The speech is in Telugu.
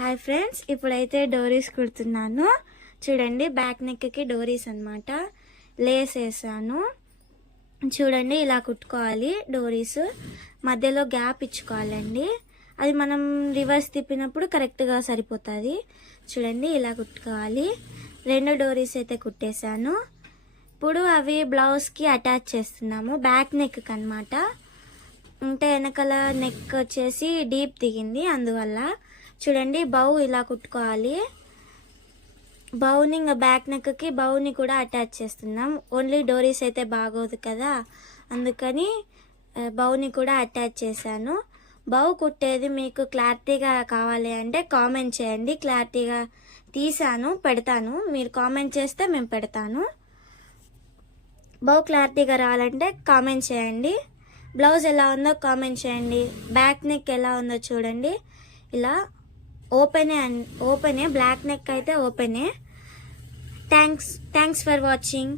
హాయ్ ఫ్రెండ్స్, ఇప్పుడైతే డోరీస్ కుడుతున్నాను. చూడండి, బ్యాక్ నెక్కి డోరీస్ అన్నమాట. లేస్ వేసాను. చూడండి, ఇలా కుట్టుకోవాలి. డోరీస్ మధ్యలో గ్యాప్ ఇచ్చుకోవాలండి. అది మనం రివర్స్ తిప్పినప్పుడు కరెక్ట్గా సరిపోతుంది. చూడండి, ఇలా కుట్టుకోవాలి. 2 డోరీస్ అయితే కుట్టేశాను. ఇప్పుడు అవి బ్లౌజ్కి అటాచ్ చేస్తున్నాము. బ్యాక్ నెక్ అన్నమాట. అంటే వెనకాల నెక్ వచ్చేసి డీప్ దిగింది, అందువల్ల. చూడండి, బౌ ఇలా కుట్టుకోవాలి. బౌని ఇంకా బ్యాక్ నెక్కి బౌని కూడా అటాచ్ చేస్తున్నాం. ఓన్లీ డోరీస్ అయితే బాగోదు కదా, అందుకని బౌని కూడా అటాచ్ చేశాను. బౌ కుట్టేది మీకు క్లారిటీగా కావాలి అంటే కామెంట్ చేయండి. క్లారిటీగా తీసాను, పెడతాను. మీరు కామెంట్ చేస్తే మేము పెడతాను. బౌ క్లారిటీగా రావాలంటే కామెంట్ చేయండి. బ్లౌజ్ ఎలా ఉందో కామెంట్ చేయండి. బ్యాక్ నెక్ ఎలా ఉందో చూడండి. ఇలా ఓపెనే, బ్లాక్ నెక్ అయితే ఓపెనే. Thanks for watching.